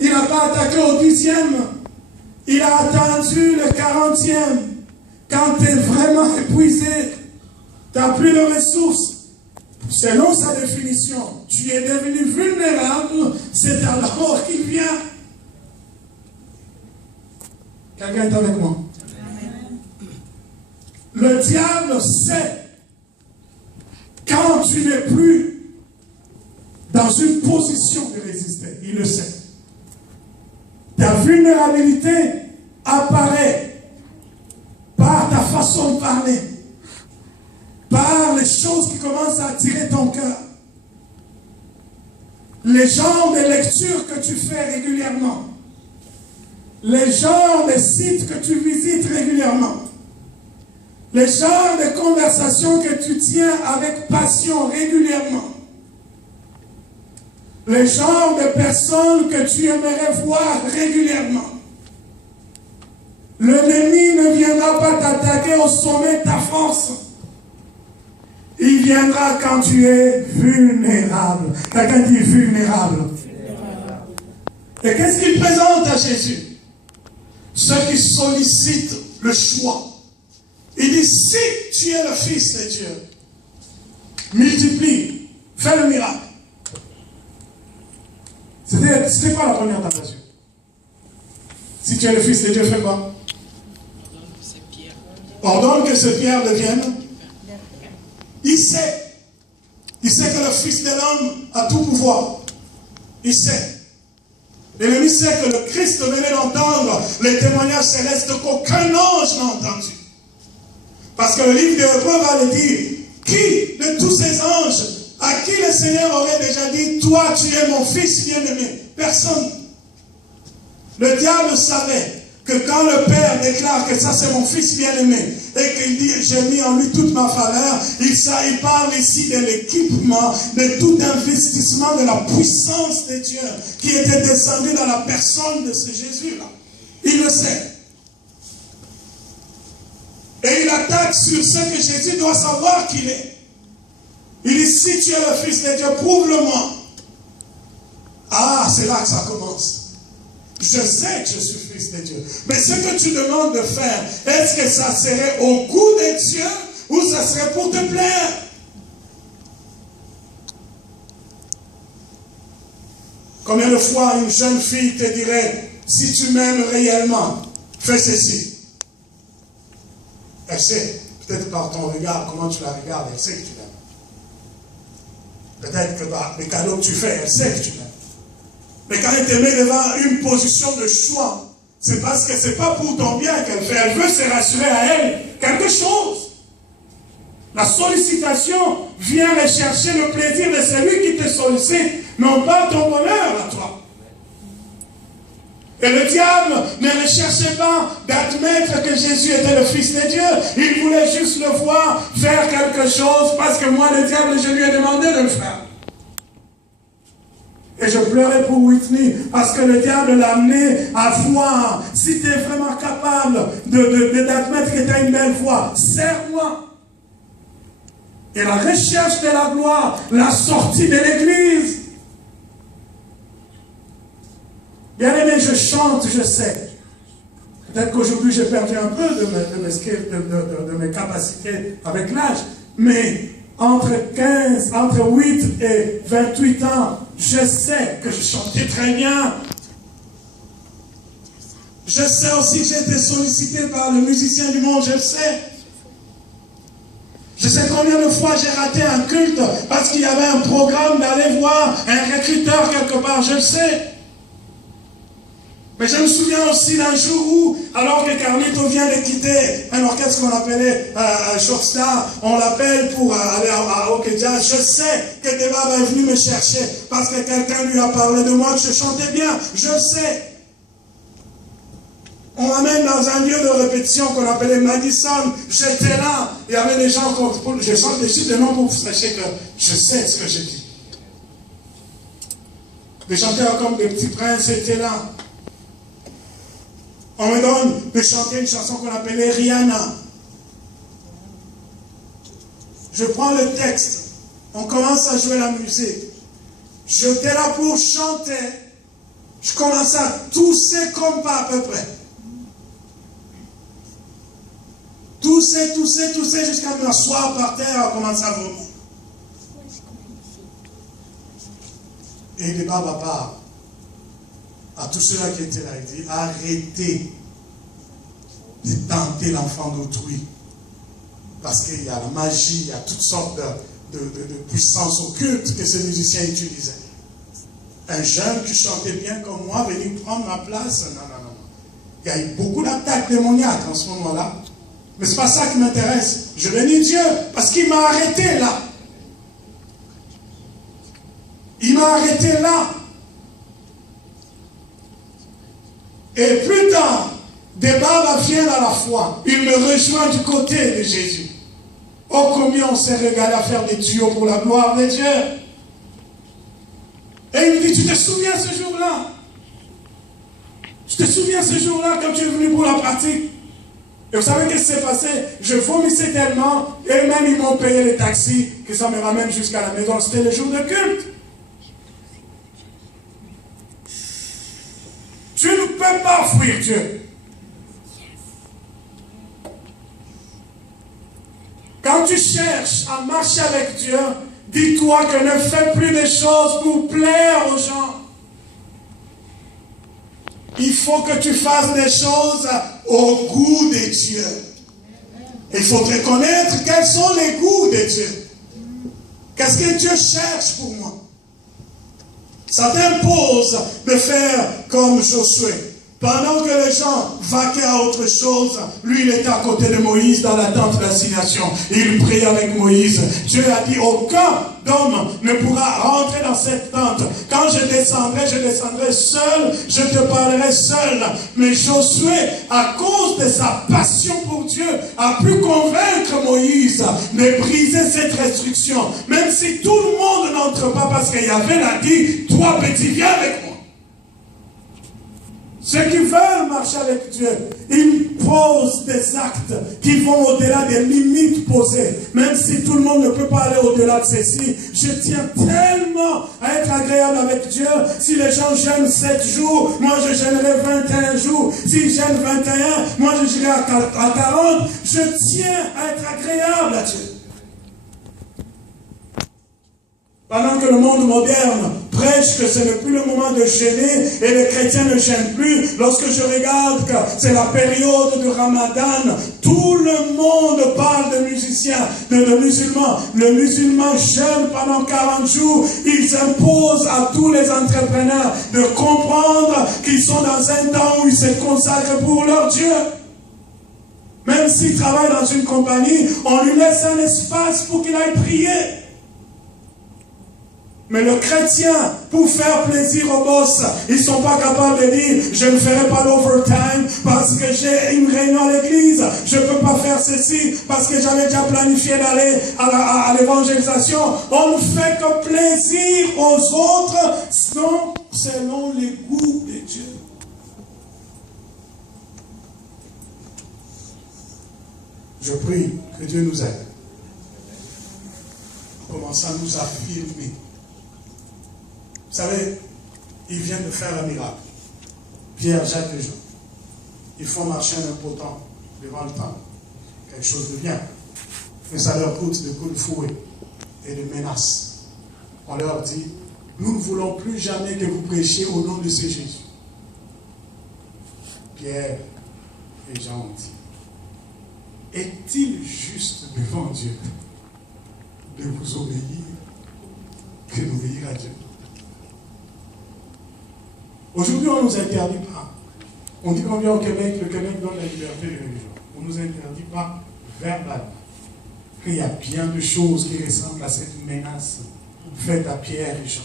Il n'a pas attaqué au 10e. Il a attendu le 40e. Quand tu es vraiment épuisé, tu n'as plus de ressources. Selon sa définition, tu es devenu vulnérable, c'est alors qu'il vient. Quelqu'un est avec moi? Le diable sait quand tu n'es plus dans une position de résister. Il le sait. Ta vulnérabilité apparaît par ta façon de parler, par les choses qui commencent à attirer ton cœur, les genres de lectures que tu fais régulièrement, les genres de sites que tu visites régulièrement, les genres de conversations que tu tiens avec passion régulièrement, les genres de personnes que tu aimerais voir régulièrement. L'ennemi ne viendra pas t'attaquer au sommet de ta force. Il viendra quand tu es vulnérable. Quelqu'un dit vulnérable. Et qu'est-ce qu'il présente à Jésus? Ceux qui sollicitent le choix. Il dit, si tu es le Fils de Dieu, multiplie, fais le miracle. C'était quoi la première tentation? Si tu es le Fils de Dieu, fais quoi? Ordonne que ce pierre devienne. Il sait que le Fils de l'homme a tout pouvoir. Il sait. L'ennemi sait que le Christ venait d'entendre les témoignages célestes qu'aucun ange n'a entendu. Parce que le livre des Hébreux va le dire. Qui de tous ces anges à qui le Seigneur aurait déjà dit, toi tu es mon Fils bien-aimé? Personne. Le diable savait que quand le Père déclare que ça c'est mon Fils bien-aimé, et qu'il dit, j'ai mis en lui toute ma faveur, il parle ici de l'équipement, de tout investissement, de la puissance de Dieu, qui était descendu dans la personne de ce Jésus-là. Il le sait. Et il attaque sur ce que Jésus doit savoir qu'il est. Il dit, si tu es le Fils de Dieu, prouve-le-moi. Ah, c'est là que ça commence. Je sais que je suis Fils de Dieu. Mais ce que tu demandes de faire, est-ce que ça serait au goût de Dieu ou ça serait pour te plaire? Combien de fois une jeune fille te dirait, si tu m'aimes réellement, fais ceci. Elle sait, peut-être par ton regard, comment tu la regardes, elle sait que tu l'aimes. Peut-être que par les cadeaux que tu fais, elle sait que tu l'aimes. Mais quand elle te met devant une position de choix, c'est parce que ce n'est pas pour ton bien qu'elle fait. Elle veut se rassurer à elle quelque chose. La sollicitation vient rechercher le plaisir de celui qui te sollicite, non pas ton bonheur à toi. Et le diable ne recherchait pas d'admettre que Jésus était le Fils de Dieu. Il voulait juste le voir faire quelque chose parce que moi, le diable, je lui ai demandé de le faire. Et je pleurais pour Whitney parce que le diable l'a amené à voir si tu es vraiment capable d'admettre que tu as une belle voix. Sers-moi. Et la recherche de la gloire, la sortie de l'église. Bien aimé, je chante, je sais. Peut-être qu'aujourd'hui j'ai perdu un peu de mes capacités avec l'âge, mais entre 8 et 28 ans, je sais que je chantais très bien. Je sais aussi que j'ai été sollicité par le musicien du monde, je le sais. Je sais combien de fois j'ai raté un culte parce qu'il y avait un programme d'aller voir un recruteur quelque part, je le sais. Mais je me souviens aussi d'un jour où, alors que Carlito vient de quitter un orchestre qu'on appelait Shortstar, on l'appelle pour aller à Okedia, je sais que Debab est venu me chercher parce que quelqu'un lui a parlé de moi, que je chantais bien, je le sais. On m'amène dans un lieu de répétition qu'on appelait Madison, j'étais là, il y avait des gens, je chante des chiffres de noms pour que vous sachiez que je sais ce que je dis. Des chanteurs comme des petits princes étaient là. On me donne de chanter une chanson qu'on appelait Rihanna. Je prends le texte, on commence à jouer la musique. J'étais là pour chanter, Je commençais à tousser comme pas à peu près. Tousser, jusqu'à m'asseoir par terre, à commencer à vomir. Et il dit, papa, à tous ceux-là qui étaient là, il dit, arrêtez de tenter l'enfant d'autrui. Parce qu'il y a la magie, il y a toutes sortes de puissances occultes que ces musiciens utilisaient. Un jeune qui chantait bien comme moi, venir prendre ma place, non. Il y a eu beaucoup d'attaques démoniaques en ce moment-là. Mais ce n'est pas ça qui m'intéresse. Je bénis Dieu parce qu'il m'a arrêté là. Il m'a arrêté là. Et plus tard, débat vient à la foi. Il me rejoint du côté de Jésus. Oh, combien on s'est régalé à faire des tuyaux pour la gloire de Dieu. Et il me dit, tu te souviens ce jour-là? Tu te souviens ce jour-là quand tu es venu pour la pratique? Et vous savez qu'est-ce qui s'est passé? Je vomissais tellement, et même ils m'ont payé les taxis, que ça me ramène jusqu'à la maison. C'était le jour de culte. Tu ne peux pas fuir Dieu. Quand tu cherches à marcher avec Dieu, dis-toi que ne fais plus des choses pour plaire aux gens. Il faut que tu fasses des choses au goût de Dieu. Il faudrait connaître quels sont les goûts de Dieu. Qu'est-ce que Dieu cherche pour moi? Ça t'impose de faire comme Josué. Pendant que les gens vaquaient à autre chose, lui il était à côté de Moïse dans la tente d'assignation. Il priait avec Moïse. Dieu a dit, aucun homme ne pourra rentrer dans cette tente. Quand je descendrai seul, je te parlerai seul. Mais Josué, à cause de sa passion pour Dieu, a pu convaincre Moïse de briser cette restriction. Même si tout le monde n'entre pas parce qu'il y avait l'a dit, toi petit, viens avec moi. Ceux qui veulent marcher avec Dieu, ils posent des actes qui vont au-delà des limites posées. Même si tout le monde ne peut pas aller au-delà de ceci, je tiens tellement à être agréable avec Dieu. Si les gens jeûnent 7 jours, moi je jeûnerai 21 jours. S'ils jeûnent 21, moi je j'irai à 40. Je tiens à être agréable à Dieu. Pendant que le monde moderne prêche que ce n'est plus le moment de jeûner et les chrétiens ne jeûnent plus, lorsque je regarde que c'est la période de Ramadan, tout le monde parle de musiciens, de musulmans. Le musulman jeûne pendant 40 jours. Ils imposent à tous les entrepreneurs de comprendre qu'ils sont dans un temps où ils se consacrent pour leur Dieu. Même s'ils travaillent dans une compagnie, on lui laisse un espace pour qu'il aille prier. Mais le chrétien, pour faire plaisir au boss, ils ne sont pas capables de dire, je ne ferai pas l'overtime parce que j'ai une réunion à l'église, je ne peux pas faire ceci parce que j'avais déjà planifié d'aller à l'évangélisation. On ne fait que plaisir aux autres, selon les goûts de Dieu. Je prie que Dieu nous aide. On commence à nous affirmer. Vous savez, ils viennent de faire un miracle. Pierre, Jacques et Jean. Ils font marcher un impotent devant le temple. Quelque chose de bien. Mais ça leur coûte des coups de fouet et de menaces. On leur dit, nous ne voulons plus jamais que vous prêchiez au nom de ce Jésus. Pierre et Jean ont dit, est-il juste devant Dieu de vous obéir que d'obéir à Dieu? Aujourd'hui, on ne nous interdit pas. On dit qu'on vient au Québec, le Québec donne la liberté de religion. On ne nous interdit pas verbalement qu'il y a bien de choses qui ressemblent à cette menace faite à Pierre et Jean.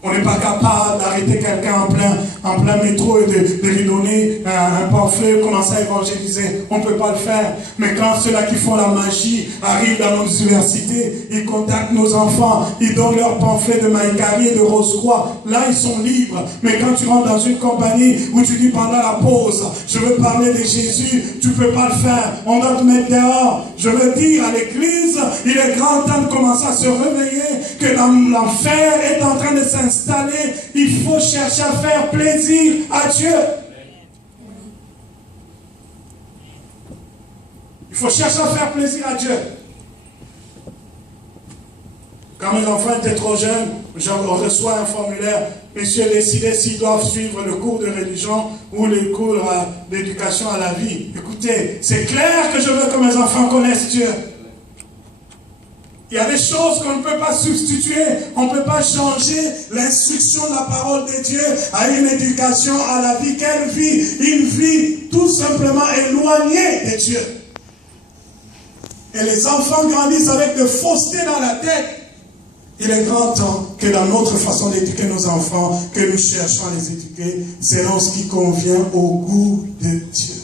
On n'est pas capable d'arrêter quelqu'un en plein métro et de lui donner un pamphlet, commencer à évangéliser. On ne peut pas le faire. Mais quand ceux-là qui font la magie arrivent dans nos universités, ils contactent nos enfants, ils donnent leur pamphlet de Maïkari et de Rose-Croix. Là, ils sont libres. Mais quand tu rentres dans une compagnie où tu dis pendant la pause, je veux parler de Jésus, tu ne peux pas le faire. On doit te mettre dehors. Je veux dire à l'église, il est grand temps de commencer à se réveiller que l'enfer est en train de s'installer, il faut chercher à faire plaisir à Dieu. Il faut chercher à faire plaisir à Dieu. Quand mes enfants étaient trop jeunes, je reçois un formulaire. Monsieur décidez s'ils doivent suivre le cours de religion ou les cours d'éducation à la vie. Écoutez, c'est clair que je veux que mes enfants connaissent Dieu. Il y a des choses qu'on ne peut pas substituer. On ne peut pas changer l'instruction de la parole de Dieu à une éducation à la vie. Quelle vie? Une vie tout simplement éloignée de Dieu. Et les enfants grandissent avec de fausseté dans la tête. Il est grand temps que dans notre façon d'éduquer nos enfants, que nous cherchons à les éduquer selon ce qui convient au goût de Dieu.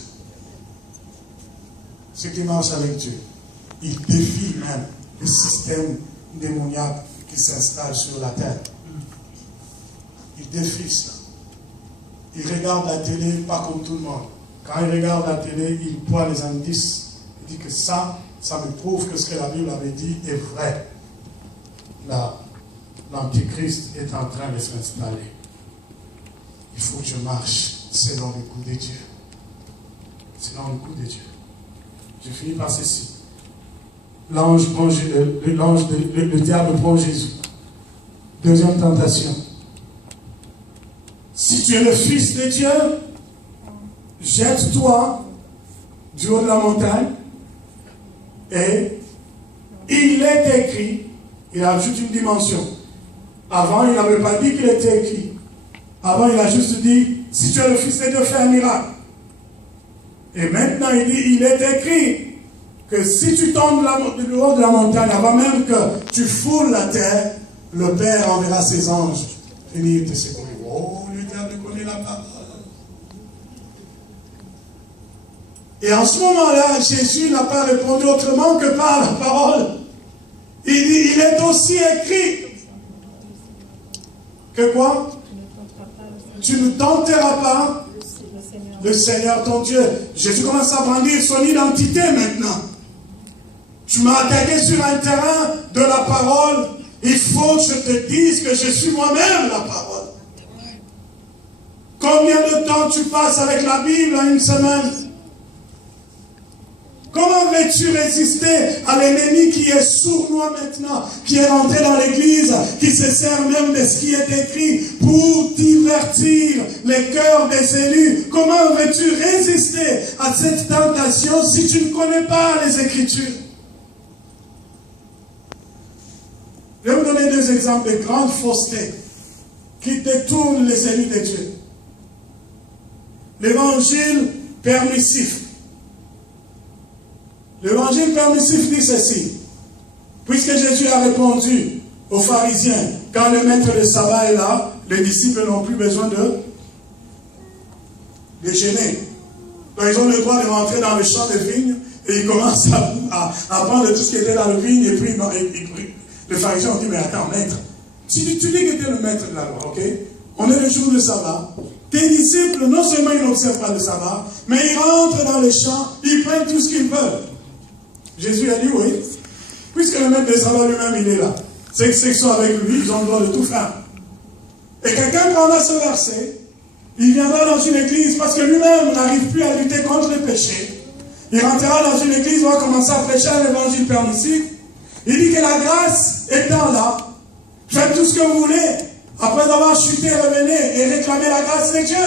Ceux qui marchent avec Dieu, ils défient même le système démoniaque qui s'installe sur la terre. Ils défient ça. Ils regardent la télé pas comme tout le monde. Quand ils regardent la télé, ils voient les indices. Ils disent que ça me prouve que ce que la Bible avait dit est vrai. L'Antichrist est en train de s'installer. Il faut que je marche selon le goût de Dieu. Selon le goût de Dieu. Je finis par ceci. Le diable prend Jésus. Deuxième tentation. Si tu es le Fils de Dieu, jette-toi du haut de la montagne. Et il est écrit. Il ajoute une dimension. Avant, il n'avait pas dit qu'il était écrit. Avant, il a juste dit, si tu es le Fils de Dieu, fais un miracle. Et maintenant, il dit, il est écrit que si tu tombes du haut de la montagne, avant même que tu foules la terre, le Père enverra ses anges venir te secourir. Oh, le diable connaît la parole. Et en ce moment-là, Jésus n'a pas répondu autrement que par la parole. Il dit, il est aussi écrit que quoi? Tu ne tenteras pas le Seigneur ton Dieu. Jésus commence à brandir son identité maintenant. Tu m'as attaqué sur un terrain de la parole. Il faut que je te dise que je suis moi-même la parole. Combien de temps tu passes avec la Bible en une semaine? Comment veux-tu résister à l'ennemi qui est sournois maintenant, qui est rentré dans l'église, qui se sert même de ce qui est écrit pour divertir les cœurs des élus? Comment veux-tu résister à cette tentation si tu ne connais pas les Écritures? Je vais vous donner deux exemples de grandes faussetés qui détournent les élus de Dieu. L'évangile permissif. L'évangile permissif dit ceci. Puisque Jésus a répondu aux pharisiens, quand le maître de sabbat est là, les disciples n'ont plus besoin de gêner. Donc ils ont le droit de rentrer dans le champ de vigne et ils commencent à prendre tout ce qui était dans le vigne et puis les pharisiens ont dit, mais attends, maître, tu dis que tu es le maître de la loi, ok? On est le jour de sabbat. Tes disciples, non seulement ils n'observent pas le sabbat, mais ils rentrent dans les champs, ils prennent tout ce qu'ils veulent. Jésus a dit oui, puisque le maître de sabbat lui-même il est là. C'est qu'ils sont avec lui, ils ont le droit de tout faire. Et quelqu'un prendra ce verset, il viendra dans une église parce que lui-même n'arrive plus à lutter contre les péchés. Il rentrera dans une église, il va commencer à prêcher un évangile permissif. Il dit que la grâce étant là, faites tout ce que vous voulez. Après avoir chuté, revenez et réclamez la grâce de Dieu.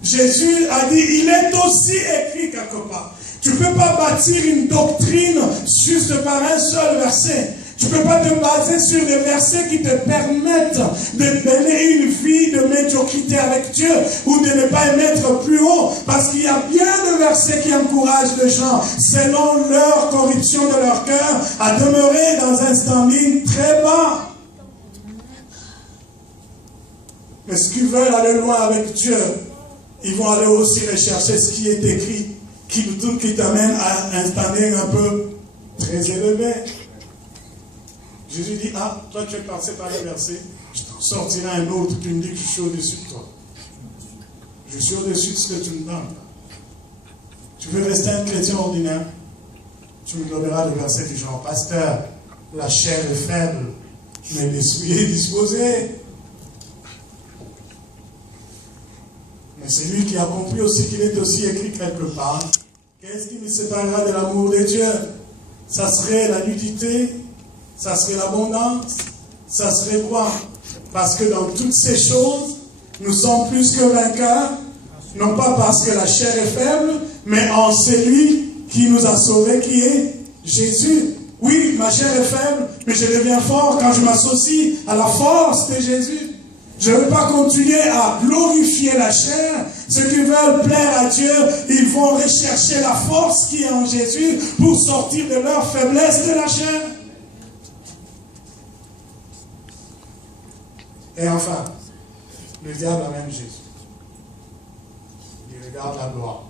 Jésus a dit, il est aussi écrit quelque part. Tu ne peux pas bâtir une doctrine juste par un seul verset. Tu ne peux pas te baser sur des versets qui te permettent de mener une vie de médiocrité avec Dieu ou de ne pas mettre plus haut. Parce qu'il y a bien de versets qui encouragent les gens, selon leur corruption de leur cœur, à demeurer dans un standing très bas. Mais ceux qui veulent aller loin avec Dieu, ils vont aller aussi rechercher ce qui est écrit, qui t'amène à un standing un peu très élevé. Jésus dit, ah, toi tu es passé par le verset, je t'en sortirai un autre, tu me dis que je suis au-dessus de toi. Je suis au-dessus de ce que tu me donnes. Tu veux rester un chrétien ordinaire, tu me donneras le verset du genre, pasteur, la chair est faible, mais l'esprit est disposé. Mais c'est lui qui a compris aussi qu'il est aussi écrit quelque part. Qu'est-ce qui nous séparera de l'amour de Dieu? Ça serait la nudité? Ça serait l'abondance? Ça serait quoi? Parce que dans toutes ces choses, nous sommes plus que vainqueurs, non pas parce que la chair est faible, mais en celui qui nous a sauvés, qui est Jésus. Oui, ma chair est faible, mais je deviens fort quand je m'associe à la force de Jésus. Je ne veux pas continuer à glorifier la chair. Ceux qui veulent plaire à Dieu, ils vont rechercher la force qui est en Jésus pour sortir de leur faiblesse de la chair. Et enfin, le diable amène Jésus. Il regarde la gloire.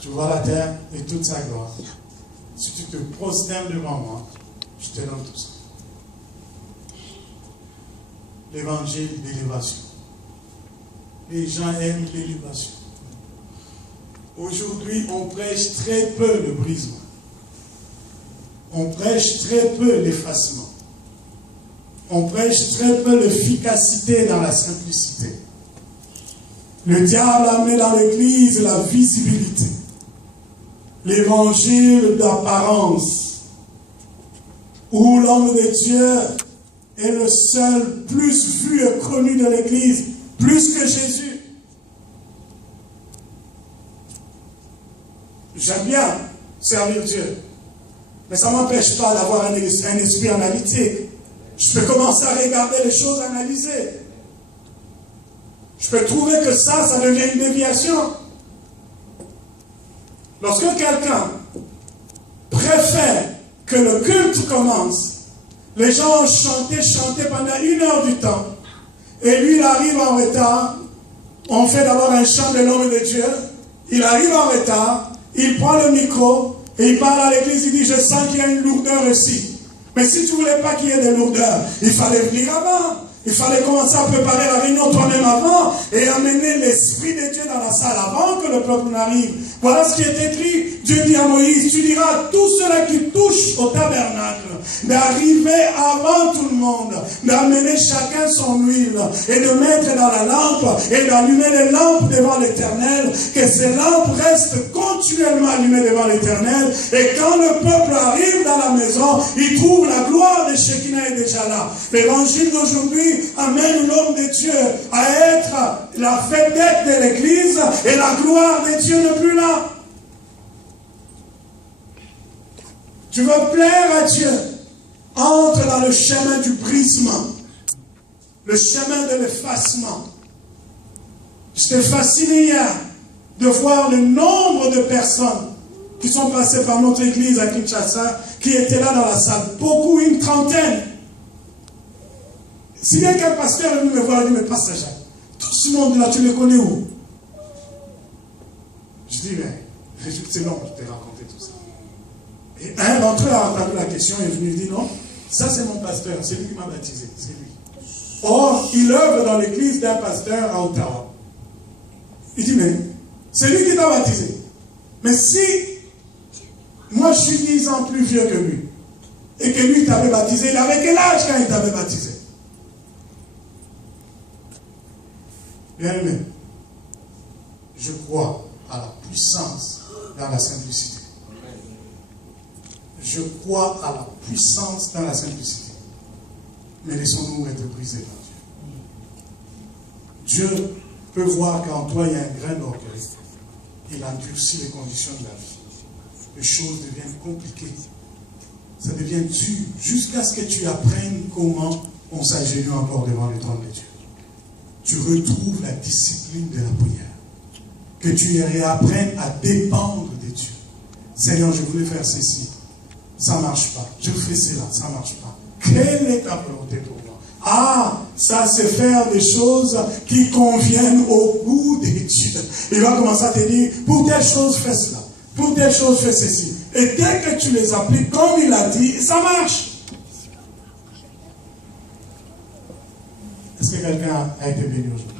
Tu vois la terre et toute sa gloire. Si tu te prosternes devant moi, je te donne tout ça. L'évangile d'élévation. Les gens aiment l'élévation. Aujourd'hui, on prêche très peu le brisement. On prêche très peu l'effacement. On prêche très peu l'efficacité dans la simplicité. Le diable a mis dans l'Église la visibilité. L'évangile d'apparence, où l'homme de Dieu est le seul plus vu et connu de l'Église, plus que Jésus. J'aime bien servir Dieu, mais ça ne m'empêche pas d'avoir un esprit analytique. Je peux commencer à regarder les choses analysées. Je peux trouver que ça devient une déviation. Lorsque quelqu'un préfère que le culte commence, les gens ont chanté pendant 1 heure du temps, et lui, il arrive en retard. On fait d'abord un chant de l'homme de Dieu. Il arrive en retard, il prend le micro, et il parle à l'église, il dit, je sens qu'il y a une lourdeur ici. Mais si tu ne voulais pas qu'il y ait de lourdeur, il fallait venir avant. Il fallait commencer à préparer la réunion toi-même avant et amener l'Esprit de Dieu dans la salle avant que le peuple n'arrive. Voilà ce qui est écrit. Dieu dit à Moïse, tu diras à tous ceux qui touchent au tabernacle d'arriver avant tout le monde, d'amener chacun son huile et de mettre dans la lampe et d'allumer les lampes devant l'Éternel, que ces lampes restent continuellement allumées devant l'Éternel, et quand le peuple arrive dans la maison, il trouve la gloire de Shekinah est déjà là. L'évangile d'aujourd'hui amène l'homme de Dieu à être la vedette de l'Église et la gloire de Dieu n'est plus là. Tu veux plaire à Dieu, entre dans le chemin du brisement, le chemin de l'effacement. J'étais fasciné hier de voir le nombre de personnes qui sont passées par notre église à Kinshasa, qui étaient là dans la salle. Beaucoup, une trentaine. Si bien qu'un pasteur est venu me voir, il dit, mais pasteur Jacques, tout ce monde-là, tu les connais où? Je dis, mais c'est long, je t'ai raconté tout ça. Et un d'entre eux a entendu la question et est venu dire, non, ça c'est mon pasteur, c'est lui qui m'a baptisé, c'est lui. Or, il œuvre dans l'église d'un pasteur à Ottawa. Il dit, mais c'est lui qui t'a baptisé. Mais si moi je suis 10 ans plus vieux que lui, et que lui t'avait baptisé, il avait quel âge quand il t'avait baptisé? Bien aimé, je crois à la puissance dans la simplicité. Je crois à la puissance dans la simplicité. Mais laissons-nous être brisés par Dieu. Dieu peut voir qu'en toi il y a un grain d'orgueil. Il endurcit les conditions de la vie. Les choses deviennent compliquées. Ça devient dur jusqu'à ce que tu apprennes comment on s'agenouille encore devant le trône de Dieu. Tu retrouves la discipline de la prière. Que tu réapprennes à dépendre de Dieu. Seigneur, je voulais faire ceci. Ça ne marche pas. Je fais cela. Ça ne marche pas. Quelle est ta volonté pour moi? Ah, ça c'est faire des choses qui conviennent au goût de Dieu. Il va commencer à te dire, pour telle chose, fais cela. Pour telle chose, fais ceci. Et dès que tu les appliques comme il a dit, ça marche. Est-ce que quelqu'un a été béni aujourd'hui?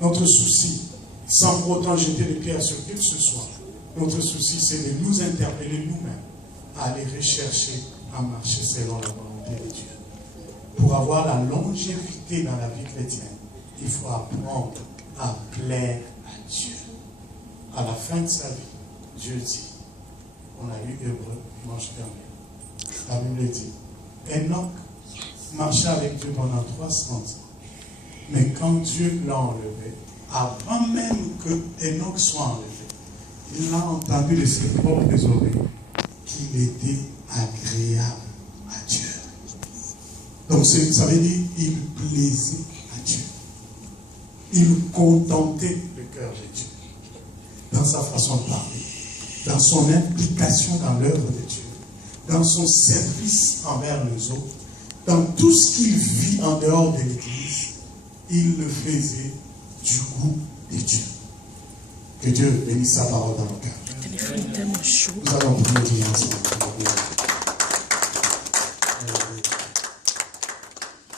Notre souci, sans pour autant jeter des pierres sur qui que ce soit, notre souci c'est de nous interpeller nous-mêmes à aller rechercher à marcher selon la volonté de Dieu. Pour avoir la longévité dans la vie chrétienne, il faut apprendre à plaire à Dieu. À la fin de sa vie, Dieu dit, on a eu Hébreu dimanche dernier. La Bible dit, Enoch marchait avec Dieu pendant 300 ans. Mais quand Dieu l'a enlevé, avant même que Enoch soit enlevé, il a entendu de ses propres oreilles qu'il était agréable à Dieu. Donc ça veut dire qu'il plaisait à Dieu. Il contentait le cœur de Dieu. Dans sa façon de parler, dans son implication dans l'œuvre de Dieu, dans son service envers les autres, dans tout ce qu'il vit en dehors de l'Église, il le faisait du goût de Dieu. Que Dieu bénisse sa parole dans nos cœurs. Nous allons prier ensemble.